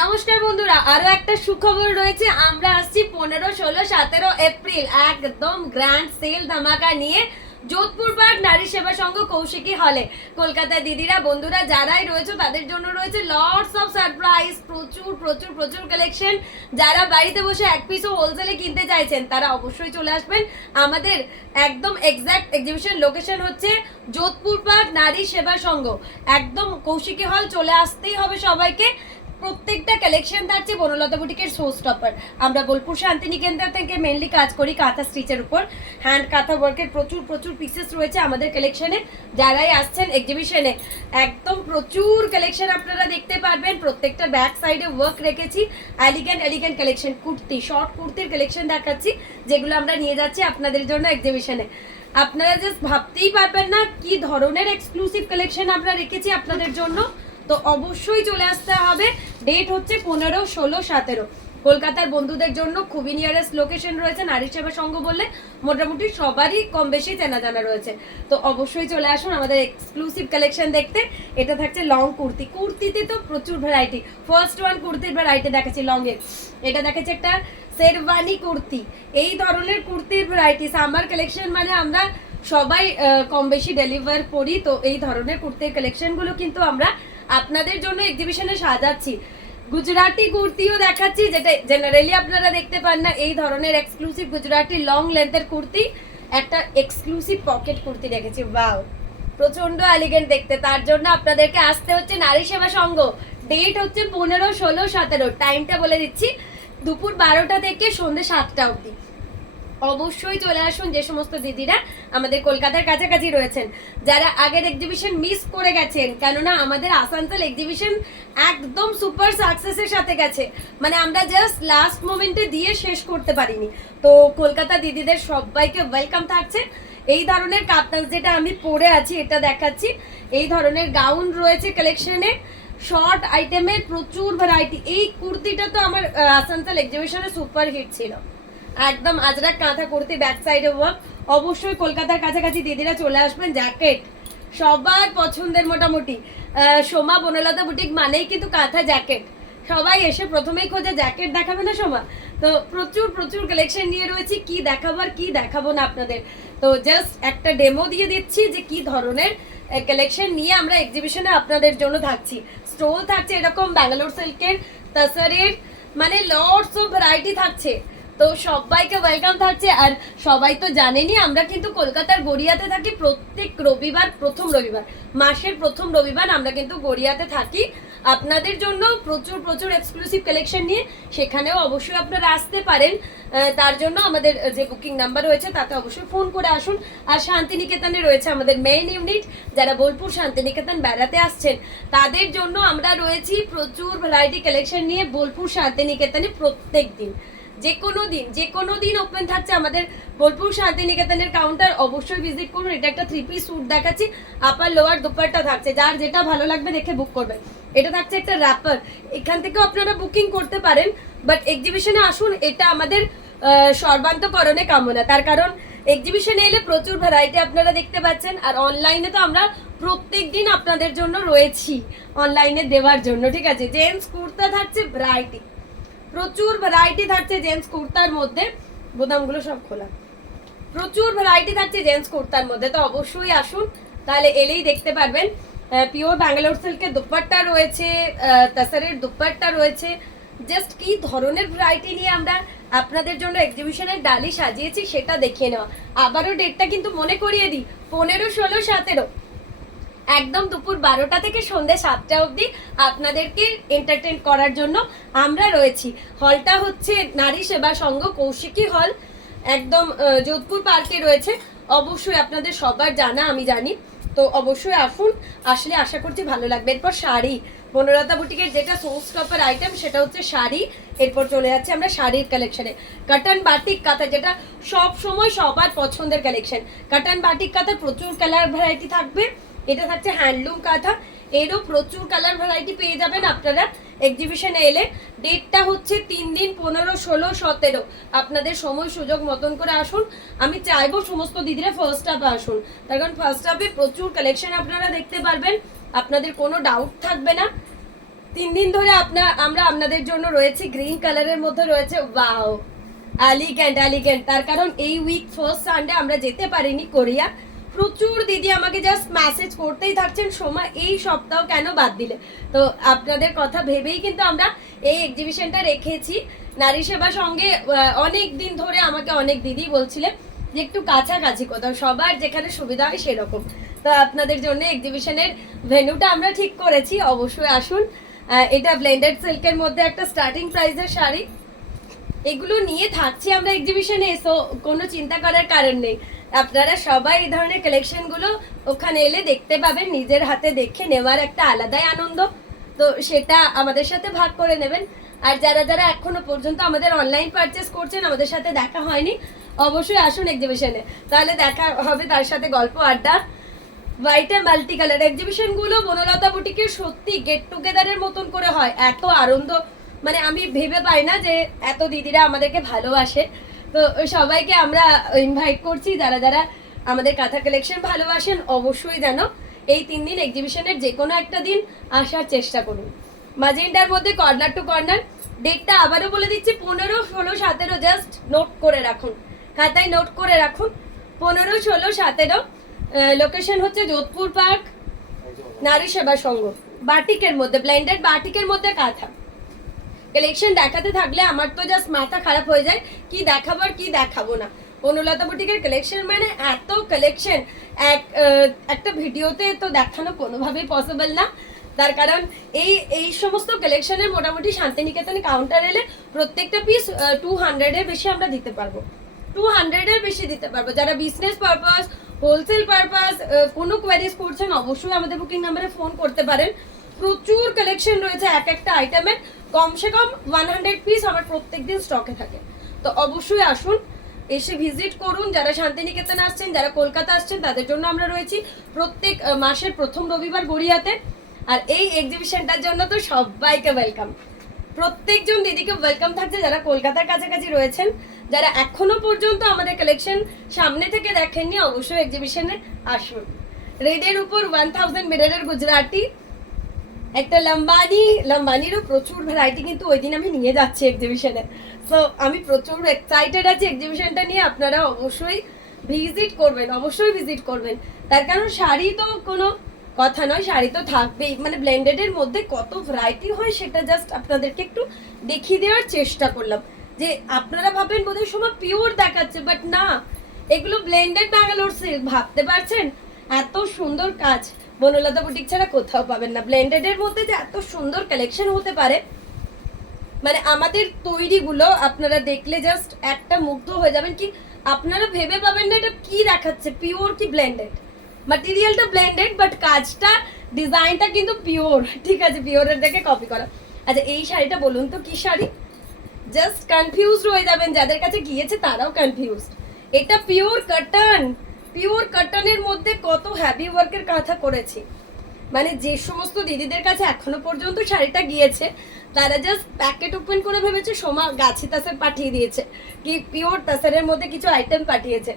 নমস্কার বন্ধুরা, আরো একটা সুখবর রয়েছে। আমরা আসছি 15, 16, 17 এপ্রিল একদম গ্র্যান্ড সেল ধামাকা নিয়ে যোধপুর পার্ক নারী সেবা সংঘ কৌশিকী হলে। কলকাতার দিদিরা বন্ধুরা যারাই রয়েছে তাদের জন্য রয়েছে লটস অফ সারপ্রাইজ, প্রচুর প্রচুর প্রচুর কালেকশন। যারা বাড়িতে বসে এক পিসও হোলসেলে কিনতে চাইছেন তারা অবশ্যই চলে আসবেন। আমাদের একদম এক্সাক্ট এক্সিবিশন লোকেশন হচ্ছে যোধপুর পার্ক নারী সেবা সংঘ, একদম কৌশিকী হল। চলে আসতেই হবে সবাইকে। প্রত্যেকটা কালেকশন থাকছে বনলতা বুটিকের শো স্টপার। আমরা বোলপুর শান্তিনিকেতন থেকে মেনলি কাজ করি কাঁথা স্টিচের উপর। হ্যান্ড কাঁথা ওয়ার্কের প্রচুর প্রচুর পিসেস রয়েছে আমাদের কালেকশনে। যারাই আসছেন এক্সিবিশনে একদম প্রচুর কালেকশন আপনারা দেখতে পারবেন। প্রত্যেকটা ব্যাক সাইডে ওয়ার্ক রেখেছি। এলিগেন্ট কালেকশন, কুর্তি, শর্ট কুর্তির কালেকশন দেখাচ্ছি যেগুলো আমরা নিয়ে যাচ্ছি আপনাদের জন্য এক্সিবিশনে। আপনারা জাস্ট ভাবতেই পারবেন না কি ধরনের এক্সক্লুসিভ কালেকশন আমরা রেখেছি আপনাদের জন্য। তো অবশ্যই চলে আসতে হবে। ডেট হচ্ছে 15, 16, 17। কলকাতার বন্ধুদের জন্য খুবই নিয়ারেস্ট লোকেশন রয়েছে। নারী সেবা সংঘ বললে মোটামুটি সবারই কম বেশি চেনা জানা রয়েছে। তো অবশ্যই চলে আসুন আমাদের এক্সক্লুসিভ কালেকশন দেখতে। এটা থাকছে লং কুর্তি। কুর্তিতে তো প্রচুর ভ্যারাইটি। ফার্স্ট ওয়ান কুর্তির ভ্যারাইটি দেখাচ্ছি লং এর। এটা দেখাচ্ছে একটা শেরওয়ানি কুর্তি। এই ধরনের কুর্তির ভ্যারাইটি সামার কালেকশন মানে আমরা সবাই কম বেশি ডেলিভার করি। তো এই ধরনের কুর্তির কালেকশনগুলো কিন্তু আমরা আপনাদের জন্য এক্সিবিশনে সাজাচ্ছি। গুজরাটি কুর্তিও দেখাচ্ছি যেটা জেনারেলি আপনারা দেখতে পান না। এই ধরনের এক্সক্লুসিভ গুজরাটি লং লেন্থের কুর্তি, একটা এক্সক্লুসিভ পকেট কুর্তি রেখেছি। ওয়াও, প্রচন্ড এলিগেন্ট দেখতে। তার জন্য আপনাদেরকে আসতে হচ্ছে নারী সেবা সংঘ। ডেট হচ্ছে 15, 16, 17। টাইমটা বলে দিচ্ছি, দুপুর 12টা থেকে সন্ধ্যে 7টা অবধি। অবশ্যই চলে আসুন যে সমস্ত দিদিরা আমাদের কলকাতার কাছাকাছি রয়েছেন, যারা আগের এক্সিবিশন মিস করে গেছেন। কেননা আমাদের আসানসোল এক্সিবিশন একদম সুপার সাকসেসের সাথে গেছে, মানে আমরা জাস্ট লাস্ট মোমেন্টে দিয়ে শেষ করতে পারিনি। তো কলকাতা দিদিদের সবাইকে ওয়েলকাম থাকছে। এই ধরনের কাপ্তান যেটা আমি পরে আছি এটা দেখাচ্ছি। এই ধরনের গাউন রয়েছে কালেকশনে। শর্ট আইটেমের প্রচুর ভ্যারাইটি। এই কুর্তিটা তো আমার আসানসোল এক্সিবিশনে সুপার হিট ছিল। একদম আজরাক কাঁথা কুর্তি, ব্যাক সাইডে ওয়ার্ক। অবশ্যই কলকাতার কাছাকাছি দিদিরা চলে আসবেন। জ্যাকেট সবার পছন্দের মোটামুটি। সোমা বনলতা বুটিক মানেই কিন্তু কাঁথা জ্যাকেট। সবাই এসে প্রথমেই খোঁজে জ্যাকেট দেখাবে না সোমা। তো প্রচুর প্রচুর কালেকশন নিয়ে রয়েছি। কি দেখাবো আর কি দেখাবো না আপনাদের। তো জাস্ট একটা ডেমো দিয়ে দিচ্ছি যে কি ধরনের কালেকশন নিয়ে আমরা এক্সিবিশনে আপনাদের জন্য থাকছি। স্টোল থাকছে এরকম ব্যাঙ্গালোর সিল্কের, তাসারের, মানে লটস অফ ভ্যারাইটি থাকছে। তো সবাইকে ওয়েলকাম থাকছে। আর সবাই তো জানেনই আমরা কিন্তু কলকাতার গড়িয়াতে থাকি প্রত্যেক রবিবার, প্রথম রবিবার, মাসের প্রথম রবিবার আমরা কিন্তু গড়িয়াতে থাকি আপনাদের জন্য প্রচুর প্রচুর এক্সক্লুসিভ কালেকশন নিয়ে। সেখানেও অবশ্যই আপনারা আসতে পারেন। তার জন্য আমাদের যে বুকিং নাম্বার রয়েছে তাতে অবশ্যই ফোন করে আসুন। আর শান্তিনিকেতনে রয়েছে আমাদের মেইন ইউনিট। যারা বোলপুর শান্তিনিকেতন বেড়াতে আসছেন তাদের জন্য আমরা রয়েছি প্রচুর ভ্যারাইটি কালেকশন নিয়ে বোলপুর শান্তিনিকেতনে প্রত্যেক দিন। যে কোনো দিন ওপেন থাকছে আমাদের বোলপুর শান্তিনিকেতনের কাউন্টার। অবশ্যই ভিজিট করুন। এটা একটা 3 পিস স্যুট দেখাচ্ছি, আপার লোয়ার দুপাট্টা থাকছে। যার যেটা ভালো লাগবে দেখে বুক করবেন। এটা থাকছে একটা র্যাপার। এখান থেকেও আপনারা বুকিং করতে পারেন, বাট এক্সিবিশনে আসুন, এটা আমাদের সর্বান্তকরণে কামনা। তার কারণ এক্সিবিশনে এলে প্রচুর ভ্যারাইটি আপনারা দেখতে পাচ্ছেন। আর অনলাইনে তো আমরা প্রত্যেক দিন আপনাদের জন্য রয়েছি অনলাইনে দেওয়ার জন্য, ঠিক আছে। জেন্টস কুর্তা থাকছে ভ্যারাইটি, প্রচুর ভ্যারাইটি থাকছে জেন্টস কুর্তার মধ্যে। বোতামগুলো সব খোলা। প্রচুর ভ্যারাইটি থাকছে জেন্টস কুর্তার মধ্যে। তো অবশ্যই আসুন, তাহলে এলেই দেখতে পারবেন। পিওর ব্যাঙ্গালোর সিল্কের দুপাট্টা রয়েছে, তাসারের দুপাট্টা রয়েছে। জাস্ট কি ধরনের ভ্যারাইটি নিয়ে আমরা আপনাদের জন্য এক্সিবিশনের ডালি সাজিয়েছি সেটা দেখিয়ে নেওয়া। আবারও ডেটটা কিন্তু মনে করিয়ে দিই, 15, 16, 17। একদম দুপুর 12টা থেকে সন্ধ্যে 7টা অবধি আপনাদেরকে এন্টারটেইন করার জন্য আমরা রয়েছি। হলটা হচ্ছে নারী সেবা সংঘ কৌশিকী হল, একদম যোধপুর পার্কে রয়েছে। অবশ্যই আপনাদের সবার জানা, আমি জানি। তো অবশ্যই আসুন, আসলে আশা করছি ভালো লাগবে। এরপর শাড়ি, বনলতা বুটিকের যেটা সোর্স টপার আইটেম সেটা হচ্ছে শাড়ি। এরপর চলে যাচ্ছে আমরা শাড়ির কালেকশনে। কাটান বাটিক কাঁথা, যেটা সব সময় সবার পছন্দের কালেকশন। কাটান বাটিক কাঁথার প্রচুর কালার ভ্যারাইটি থাকবে। এটা থাকছে হ্যান্ডলুম কাঁথা। এরও প্রচুর কালার ভ্যারাইটি পেয়ে যাবেন আপনারা এক্সিবিশনে এলে। ডেটটা হচ্ছে 3 দিন, 15, 16, 17। আপনাদের সময় সুযোগ মতন করে আসুন। আমি চাইবো সমস্ত দিদিরা ফার্স্ট হাফে আসুন, তার কারণ ফার্স্ট হাফে প্রচুর কালেকশন আপনারা দেখতে পারবেন, আপনাদের কোনো ডাউট থাকবে না। 3 দিন ধরে আমরা আপনাদের জন্য রয়েছে গ্রিন কালারের মধ্যে রয়েছে ওয়াও এলিগেন্ট। তার কারণ এই উইক ফার্স্ট সানডে আমরা যেতে পারিনি কোরিয়া। প্রচুর দিদি আমাকে জাস্ট মেসেজ করতেই থাকছেন, সোমা এই সপ্তাহ কেন বাদ দিলে। তো আপনাদের কথা ভেবেই কিন্তু আমরা এই এক্সিবিশনটা রেখেছি। নারী সেবা সঙ্গে অনেক দিন ধরে আমাকে অনেক দিদি বলছিলেন যে একটু কাছাকাছি কোথাও, সবার যেখানে সুবিধা হয় সেরকম। তো আপনাদের জন্য এক্সিবিশনের ভেন্যুটা আমরা ঠিক করেছি, অবশ্যই আসুন। এটা ব্লেন্ডেড সিল্কের মধ্যে একটা স্টার্টিং প্রাইসের শাড়ি, এগুলো নিয়ে থাকছি আমরা এক্সিবিশনে, সো কোনো চিন্তা করার কারণ নেই। আপনারা সবাই এই ধরনের কালেকশনগুলো ওখানে এলে দেখতে পাবেন, নিজের হাতে দেখে নেওয়ার একটা আলাদাই আনন্দ, তো সেটা আমাদের সাথে ভাগ করে নেবেন। আর যারা যারা এখনো পর্যন্ত আমাদের অনলাইন পারচেস করছেন, আমাদের সাথে দেখা হয়নি, অবশ্যই আসুন এক্সিবিশনে, তাহলে দেখা হবে তার সাথে গল্প আড্ডা। হোয়াইটে মাল্টি কালার এক্সিবিশনগুলো বনলতা বুটিকের সত্যি গেট টুগেদারের মতন করে হয়, এত আনন্দ, মানে আমি ভেবে পাই না যে এত দিদিরা আমাদেরকে ভালোবাসে। তো সবাইকে আমরা ইনভাইট করছি, যারা যারা আমাদের কাঁথা কালেকশন ভালোবাসেন অবশ্যই যেন এই 3 দিন এক্সিবিশনের যে কোনো একটা দিন আসার চেষ্টা করুন। মাজেন্ডার মধ্যে কর্নার টু কর্নার, ডেটটা আবারও বলে দিচ্ছি 15, 16, 17, জাস্ট নোট করে রাখুন, খাতায় নোট করে রাখুন। 15, 16, 17, লোকেশন হচ্ছে যোধপুর পার্ক, নারী সেবা সংঘ, বাটিকের মধ্যে ব্লেন্ডেড বাটিকের মধ্যে কাঁথা কালেকশন দেখাতে থাকলে আমার তো জাস্ট মাথা খারাপ হয়ে যায়, কি দেখাবো আর কি দেখাবো না। বনলতা বুটিকের কালেকশন মানে এত কালেকশন একটা ভিডিওতে তো দেখানো কোনোভাবেই পসিবল না। তার কারণ এই সমস্ত কালেকশনের মোটামুটি শান্তিনিকেতনে কাউন্টার এলে প্রত্যেকটা পিস 200-এর বেশি আমরা দিতে পারবো, 200-এর বেশি দিতে পারবো। যারা বিজনেস পারপাস, হোলসেল পারপাস কোনো কোয়ারিজ করছেন অবশ্যই আমাদের বুকিং নাম্বারে ফোন করতে পারেন। প্রচুর কালেকশন রয়েছে, এক একটা আইটেমের কমসে কম 100 পিস আমার প্রত্যেকদিন স্টকে থাকে। তো অবশ্যই আসুন, এসে ভিজিট করুন। যারা শান্তিনিকেতনে আসছেন, যারা কলকাতা আসছেন, তাদের জন্য আমরা রয়েছি প্রত্যেক মাসের প্রথম রবিবার গড়িয়াতে। আর এই এক্সিবিশনটার জন্য তো সবাইকে ওয়েলকাম, প্রত্যেকজন দিদিকে ওয়েলকাম থাকছে যারা কলকাতার কাছাকাছি রয়েছেন। যারা এখনো পর্যন্ত আমাদের কালেকশন সামনে থেকে দেখেননি অবশ্যই এক্সিবিশনে আসুন। রেডের উপর 1000 মিটারের গুজরাটি, একটা লম্বানিরও প্রচুর ভ্যারাইটি কিন্তু ওই দিন আমি নিয়ে যাচ্ছি এক্সিবিশনে। সো আমি প্রচুর এক্সাইটেড আছি এক্সিবিশনটা নিয়ে, আপনারা অবশ্যই ভিজিট করবেন। তার কারণ শাড়ি তো কোনো কথা নয়, শাড়ি তো থাকবেই, মানে ব্লেন্ডেডের মধ্যে কত ভ্যারাইটি হয় সেটা জাস্ট আপনাদেরকে একটু দেখিয়ে দেওয়ার চেষ্টা করলাম। যে আপনারা ভাবেন বোধহয় সময় পিওর দেখাচ্ছে, বাট না, এগুলো ব্লেন্ডেড ব্যাঙ্গালোর সিল্ক, ভাবতে পারছেন এত সুন্দর কাজ বনলতা বুটিক ছাড়া কোথাও পাবেন না। ব্লেন্ডেডের মধ্যে যে এত সুন্দর কালেকশন হতে পারে, মানে আমাদের তৈরিগুলো আপনারা দেখলে জাস্ট একটা মুগ্ধ হয়ে যাবেন, কি আপনারা ভেবে পাবেন না এটা কি দেখাচ্ছে, পিওর কি ব্লেন্ডেড। ম্যাটেরিয়ালটা ব্লেন্ডেড বাট কাজটা ডিজাইনটা কিন্তু পিওর, ঠিক আছে, পিওরের দেখে কপি করা। আচ্ছা এই শাড়িটা বলুন তো কি শাড়ি, জাস্ট কনফিউজড হয়ে যাবেন, যাদের কাছে গিয়েছে তারাও কনফিউজড। এটা পিওর কটনের মধ্যে কত হ্যাভি ওয়ার্কের কাঁথা করেছি, মানে যে সমস্ত দিদিদের কাছে এখনো পর্যন্ত শাড়িটা গিয়েছে তারা জাস্ট প্যাকেট ওপেন করে ভেবেছে সোমা গাছি তাসের পাঠিয়ে দিয়েছে, কি পিওর তাসের মধ্যে কিছু আইটেম পাঠিয়েছে,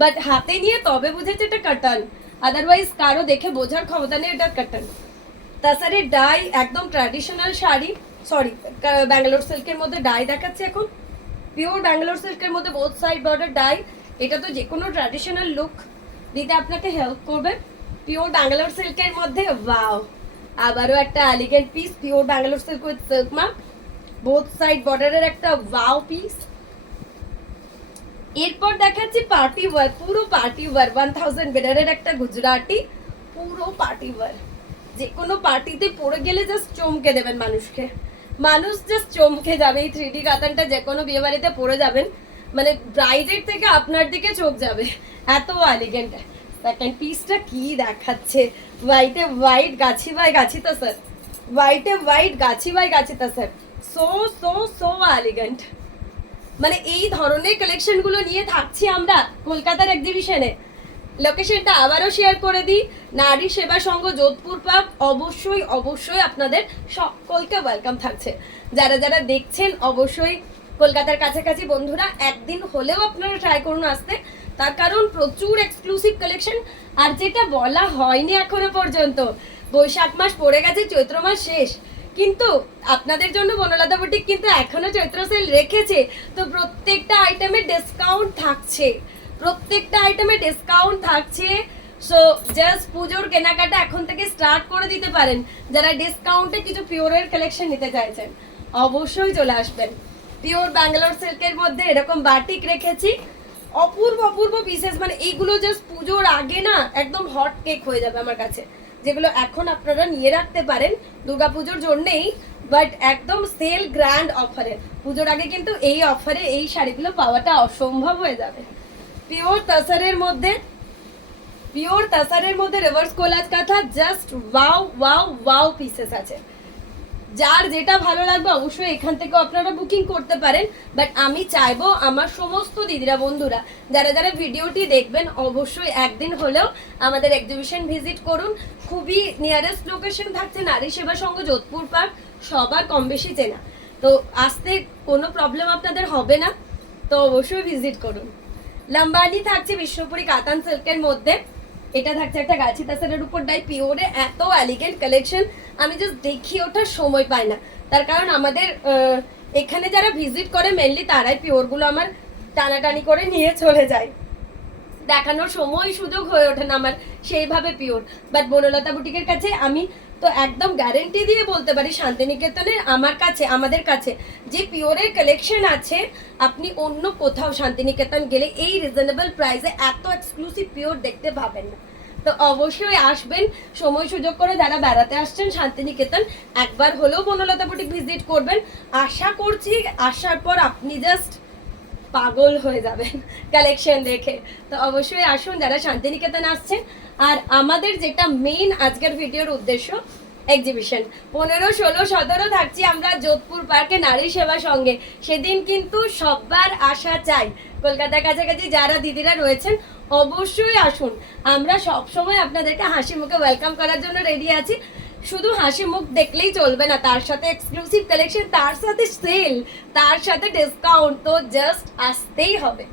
বাট হাতে নিয়ে তবে বুঝেছে এটা কটন, আদারওয়াইজ কারো দেখে বোঝার ক্ষমতা নেই এটা কটন। তাছাড়া ডাই একদম ট্র্যাডিশনাল শাড়ি, সরি ব্যাঙ্গালোর সিল্কের মধ্যে ডাই দেখাচ্ছে এখন, পিওর ব্যাঙ্গালোর সিল্কের মধ্যে বোথ সাইড বর্ডার ডাই। এটা তো যে কোনো ট্র্যাডিশনাল লুক দিতে আপনাকে হেল্প করবে। পিওর ব্যাঙ্গালোর সিল্কের মধ্যে ওয়াও, আবারও একটা elegant piece, pure Bangalore silk with silk mark, both side বর্ডারের একটা ওয়াও পিস। এরপর দেখাচ্ছি পার্টি ওয়ার, পুরো পার্টি ওয়ার 1000 মিটারের একটা গুজরাটি, পুরো পার্টি ওয়ার, যে কোনো পার্টিতে পরে গেলে জাস্ট চমকে দেবেন মানুষকে, মানুষ জাস্ট চমকে যাবে। এই 3D কাতানটা যে কোনো বিয়ে বাড়িতে পরে যাবেন, মানে ব্রাইডের থেকে আপনার দিকে চোখ যাবে, এত এলিগেন্ট। সেকেন্ড পিসটা কি দেখাচ্ছে, হোয়াইটে হোয়াইট গাছি বাই গাছি তো স্যার, হোয়াইটে হোয়াইট গাছি বাই গাছি তো sir, so so so elegant. মানে এই ধরনের কালেকশনগুলো নিয়ে থাকছি আমরা কলকাতার এক্সিবিশনে। লোকেশনটা আবারও শেয়ার করে দিই, নারী সেবা সংঘ, যোধপুর পার্ক। অবশ্যই আপনাদের সকলকে ওয়েলকাম থাকছে। যারা যারা দেখছেন অবশ্যই কলকাতার কাছাকাছি বন্ধুরা একদিন হলেও আপনারা ট্রাই করুন আসতে, তার কারণ প্রচুর এক্সক্লুসিভ কালেকশন। আর যেটা বলা হয়নি এখনো পর্যন্ত, বৈশাখ মাস পড়ে গেছে, চৈত্র মাস শেষ, কিন্তু আপনাদের জন্য বনলতা বুটিক কিন্তু এখনো চৈত্র সেল রেখেছে, তো প্রত্যেকটা আইটেমে ডিসকাউন্ট থাকছে, প্রত্যেকটা আইটেমে ডিসকাউন্ট থাকছে। সো জাস্ট পুজোর কেনাকাটা এখন থেকে স্টার্ট করে দিতে পারেন। যারা ডিসকাউন্টে কিছু পিওরের কালেকশন নিতে চাইছেন অবশ্যই চলে আসবেন। পিওর ব্যাঙ্গালোর সিল্কের মধ্যে এরকম বাটিক রেখেছি, অপূর্ব অপূর্ব পিসেস, মানে এইগুলো জাস্ট পুজোর আগে না একদম হট কেক হয়ে যাবে আমার কাছে, যেগুলো এখন আপনারা নিয়ে রাখতে পারেন দুর্গাপুজোর জন্যেই, বাট একদম সেল গ্র্যান্ড অফারে। পুজোর আগে কিন্তু এই অফারে এই শাড়িগুলো পাওয়াটা অসম্ভব হয়ে যাবে। পিওর তাসারের মধ্যে, পিওর তাসারের মধ্যে রিভার্স কোলাজ কাঁথা, just wow wow wow pieces আছে। যার যেটা ভালো লাগবে অবশ্যই এখান থেকে আপনারা বুকিং করতে পারেন। বাট আমি চাইবো আমার সমস্ত দিদিরা বন্ধুরা যারা যারা ভিডিওটি দেখবেন অবশ্যই একদিন হলেও আমাদের এক্সিবিশন ভিজিট করুন। খুবই নিয়ারেস্ট লোকেশন থাকছে নারী সেবা সংঘ যোধপুর পার্ক, সবার কম বেশি চেনা, তো আসতে কোনো প্রবলেম আপনাদের হবে না, তো অবশ্যই ভিজিট করুন। লাম্বানি থাকছে বিষ্ণুপুরি কাতান সিল্কের মধ্যে, এটা থাকছে একটা গাছি তাসারের উপর ডাই, পিওরে এত এলিগেন্ট কালেকশন আমি জাস্ট দেখি ওঠার সময় পাই না। তার কারণ আমাদের এখানে যারা ভিজিট করে মেনলি তারাই পিওরগুলো আমার টানাটানি করে নিয়ে চলে যায়, দেখানোর সময় সুযোগ হয়ে ওঠে না আমার সেইভাবে পিওর। বাট বনলতা বুটিকের কাছে আমি তো একদম গ্যারেন্টি দিয়ে বলতে পারি শান্তিনিকেতনের আমার কাছে আমাদের কাছে যে পিওরের কালেকশন আছে আপনি অন্য কোথাও শান্তিনিকেতন গেলে এই রিজনেবল প্রাইসে এত এক্সক্লুসিভ পিওর দেখতে পাবেন না। তো অবশ্যই আসবেন, সময় সুযোগ করে যারা বেড়াতে আসছেন শান্তিনিকেতন একবার হলেও বনলতা বুটিক ভিজিট করবেন। আশা করছি আসার পর আপনি জাস্ট পাগল হয়ে যাবেন কালেকশন দেখে। তো অবশ্যই আসুন যারা শান্তিনিকেতন আসছেন। আর আমাদের যেটা মেইন আজকের ভিডিওর উদ্দেশ্য এক্সিবিশন 15, 16, 17 থাকছি আমরা যোধপুর পার্কে নারী সেবা সঙ্গে। সেদিন কিন্তু সবার আসা চাই, কলকাতার কাছাকাছি যারা দিদিরা রয়েছেন অবশ্যই আসুন। আমরা সবসময় আপনাদেরকে হাসি মুখে ওয়েলকাম করার জন্য রেডি আছি। শুধু হাসি মুখ দেখলেই চলবে না, তার সাথে এক্সক্লুসিভ কালেকশন, তার সাথে সেল, তার সাথে ডিসকাউন্ট, তো জাস্ট আসতেই হবে।